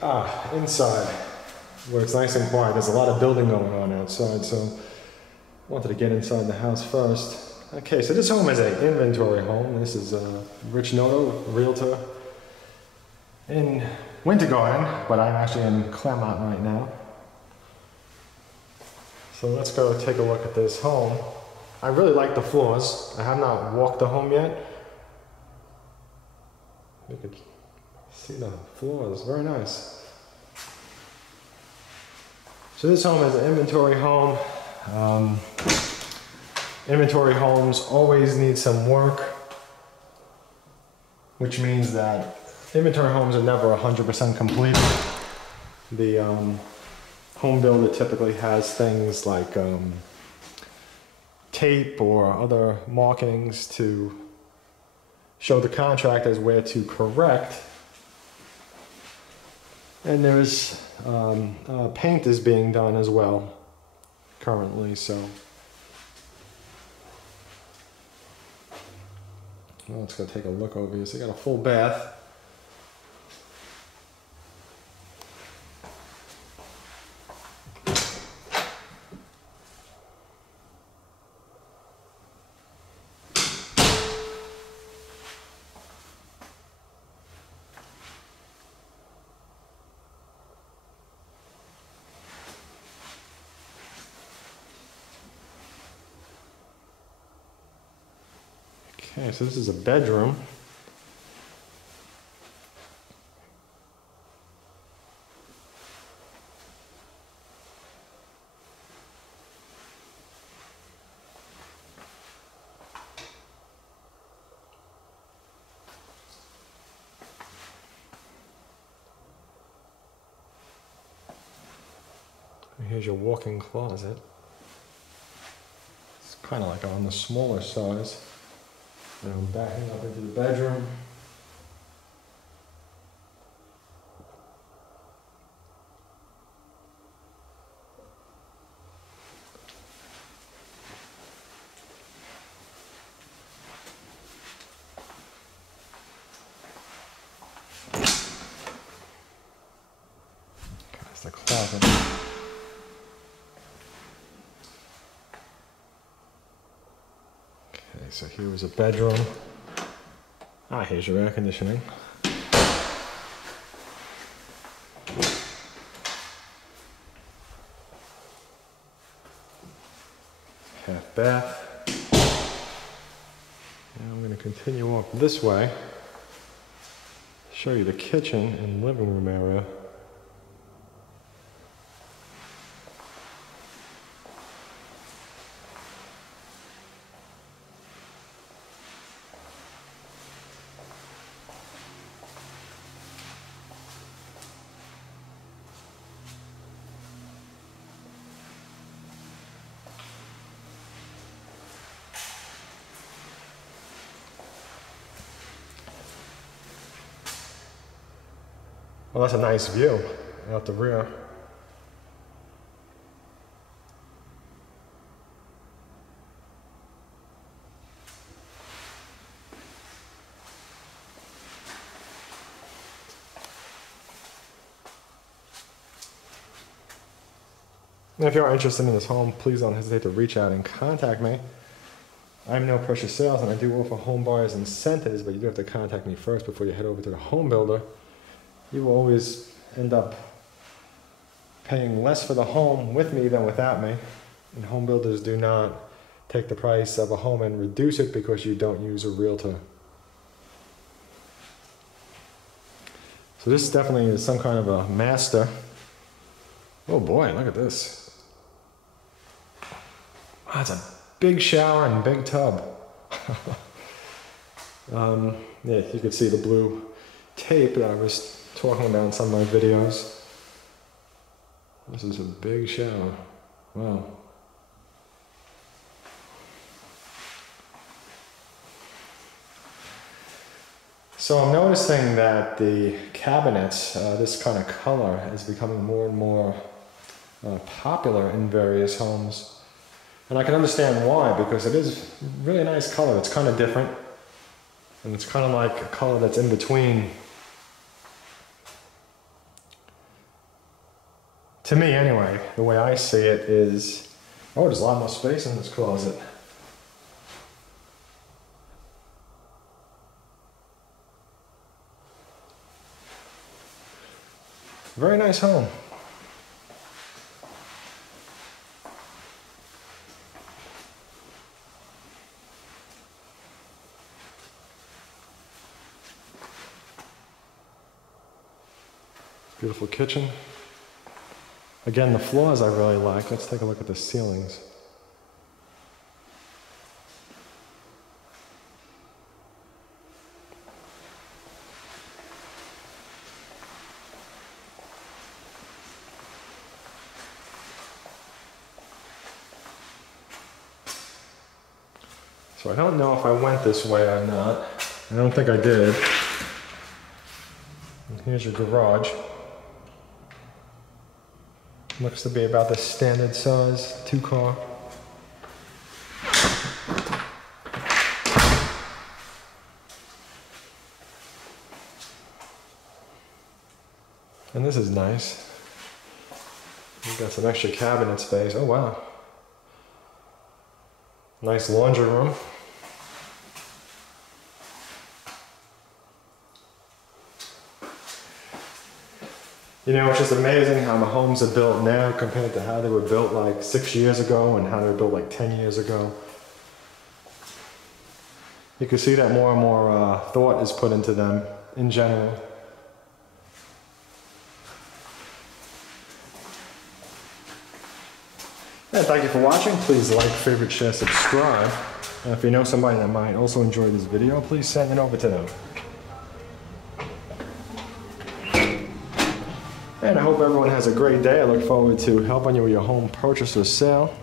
Inside, where it's nice and quiet. There's a lot of building going on outside, so I wanted to get inside the house first. Okay, so this home is an inventory home. This is Rich Nona, Realtor in Winter Garden, but I'm actually in Clermont right now. So let's go take a look at this home. I really like the floors. I have not walked the home yet. You could see the floors, very nice. So this home is an inventory home. Inventory homes always need some work, which means that inventory homes are never 100% complete. The home builder typically has things like tape or other markings to show the contractors where to correct. And there's paint is being done as well currently, so well, let's go take a look over here. So you got a full bath. Okay, so this is a bedroom. Here's your walk-in closet. It's kind of like on the smaller size. Now I'm backing up into the bedroom. That's the closet. So here was a bedroom. Here's your air conditioning. Half bath. Now I'm going to continue up this way. Show you the kitchen and living room area. Well, that's a nice view out the rear. And if you are interested in this home, please don't hesitate to reach out and contact me. I'm No Pressure Sales, and I do offer home buyers incentives, but you do have to contact me first before you head over to the home builder. You will always end up paying less for the home with me than without me. And home builders do not take the price of a home and reduce it because you don't use a realtor. So this definitely is some kind of a master. Oh boy, look at this. Wow, it's a big shower and big tub. Yeah, you can see the blue tape that I was talking about in some of my videos. This is a big shower. Wow. So I'm noticing that the cabinets, this kind of color, is becoming more and more popular in various homes. And I can understand why, because it is really nice color. It's kind of different. And it's kind of like a color that's in between To me anyway, the way I see it is, oh, there's a lot more space in this closet. Very nice home. Beautiful kitchen. Again, the floors I really like. Let's take a look at the ceilings. So I don't know if I went this way or not. I don't think I did. And here's your garage. Looks to be about the standard size, 2-car. And this is nice. You've got some extra cabinet space. Oh wow. Nice laundry room. You know, it's just amazing how the homes are built now compared to how they were built like 6 years ago and how they were built like 10 years ago. You can see that more and more thought is put into them in general. And thank you for watching. Please like, favorite, share, subscribe. And if you know somebody that might also enjoy this video, please send it over to them. And I hope everyone has a great day. I look forward to helping you with your home purchase or sale.